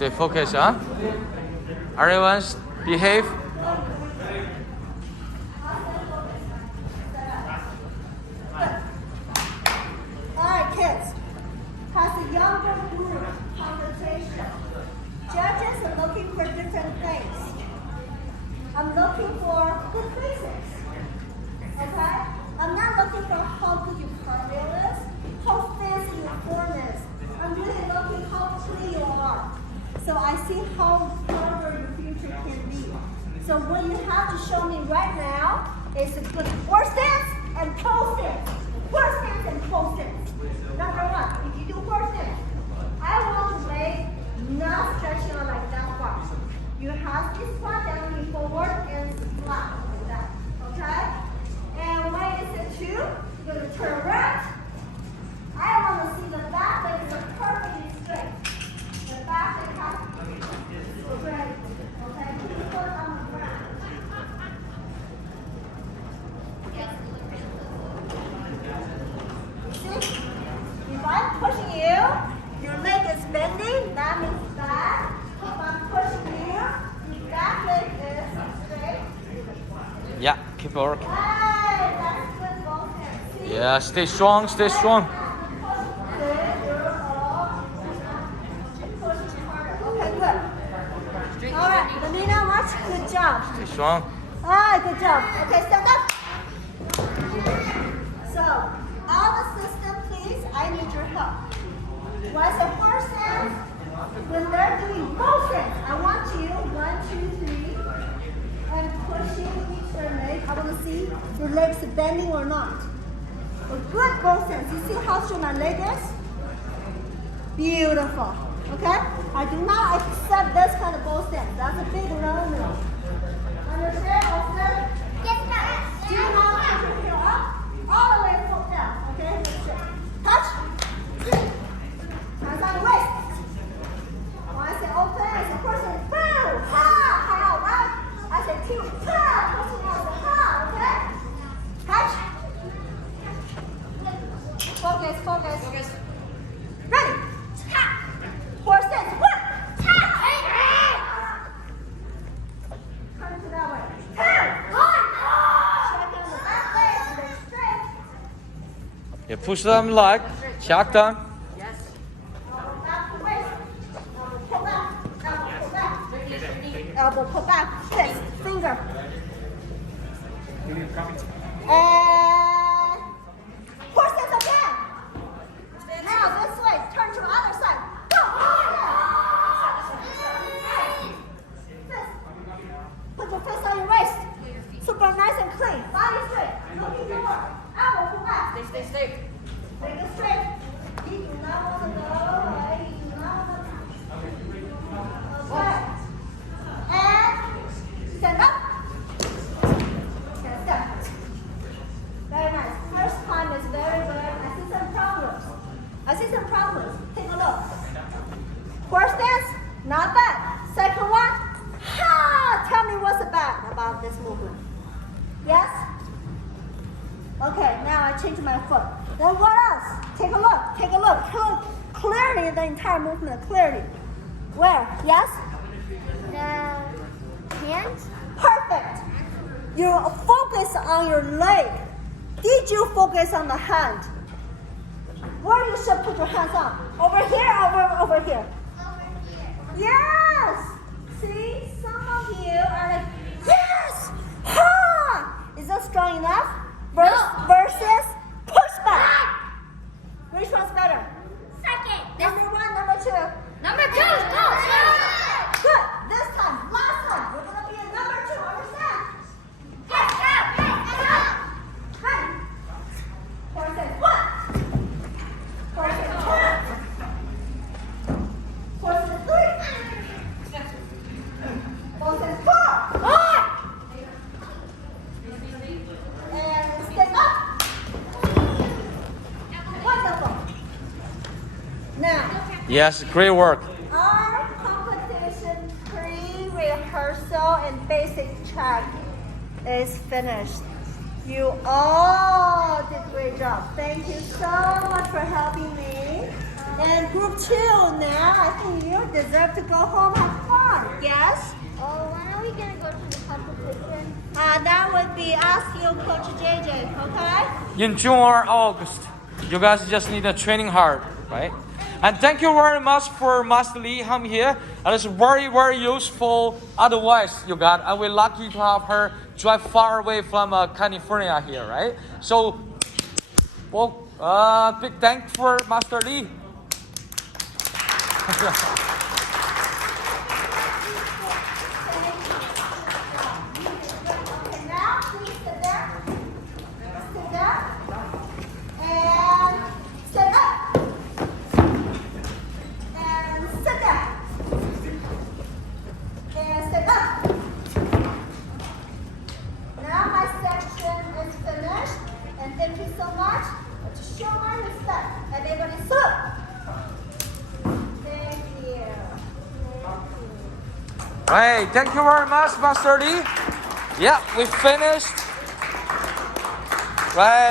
Stay focused, huh? Everyone, behave. Alright, kids. Has a younger group conversation. Judges are looking for different things. I'm looking for good basics. Okay? I'm not looking for how good your cardio is, how fancy your form is. I'm really looking how clean you are. So I see how clever your future can be. So what you have to show me right now is a good horse stance and pole stance. Horse stance and pole stance. Number one, if you do horse stance, I want the leg not stretching out like that far. You have to squat down, lean forward, and flat like that. Okay? And when it's a two, you're going to turn right. I want to see the back leg is perfectly straight. The back leg has to be straight. Okay? Put the foot on the ground. See? If I'm pushing you, your leg is bending, that means back. If I'm pushing you, your back leg is straight. Yeah, keep working. Hey, that's good motion. See? Yeah, stay strong, stay strong. Okay, good. All right, Lamina, much good job. Stay strong. Good job. Okay, stand up. So, all the system, please, I need your help. Once a person, when they're doing motion, I want you, 1, 2, 3, and pushing each leg. I want to see your legs bending or not. A good motion. You see how straight my leg is? Beautiful. Okay? I do not accept this kind of bow stance. That's a big no-no. Understand, officer? Yes, ma'am. Do not put your heel up. All the way foot down. Okay? Let's shift. Touch. Hands on the waist. When I say open, I say person. Boom. Ha. Ha. Right? I say two. Ha. Pushing out the ha. Okay? Touch. Focus, focus. Focus. Ready. Ha. Horse stance. 1. Ha. Turn it to that way. 2. 1. Check on the back leg and then straight. Yeah, push them leg. Check them. Elbow back to waist. Elbow pull back. Elbow pull back. Elbow pull back. Fist. Finger. And horse stance again. Now this way. Turn to the other side. Go. Fist. Put your fist on your waist. Super nice and clean. Body straight. Looking forward. Elbow pull back. Stay. Make it straight. You do not want to go away. You do not want to. Okay. And stand up. Stand up. Very nice. First time is very good. I see some problems. Take a look. Horse stance, not bad. Second one. Ha! Tell me what's bad about this movement. Yes? Okay, now I change my foot. Then what else? Take a look. Take a look. Clearly the entire movement. Clearly. Where? Yes? The hands? Perfect. You focus on your leg. Did you focus on the hand? Where you should put your hands on? Over here or over here? Over here. Yes. See, some of you are like, yes. Ha! Is that strong enough? Versus push back. Which one's better? Second. Number 1, number 2. Number 2. Go. Good. This time, last time, we're gonna be in number 2. Understand? Yes. Ready? Horse stance 1. Horse stance 2. Horse stance 3. Horse stance 4. And stand up. Wonderful. Now, Yes, great work. our competition pre-rehearsal and basic check is finished. You all did a great job. Thank you so much for helping me. And group 2 now, I think you deserve to go home and have fun. Yes? Oh, when are we gonna go to the competition? That would be ask you, Coach JJ, okay? In June or August. You guys just need to training hard, right? And thank you very much for Master Lee Ham here. And it's very, very useful advice you got. And we're lucky to have her drive far away from California here, right? So, well, big thanks for Master Lee. Okay, now please sit there. Sit there. And sit up. And sit down. And sit up. Now my section is finished. And thank you so much. To show my respect, everybody salute. Thank you. Hey, thank you very much, Master Lee. Yeah, we finished. Right.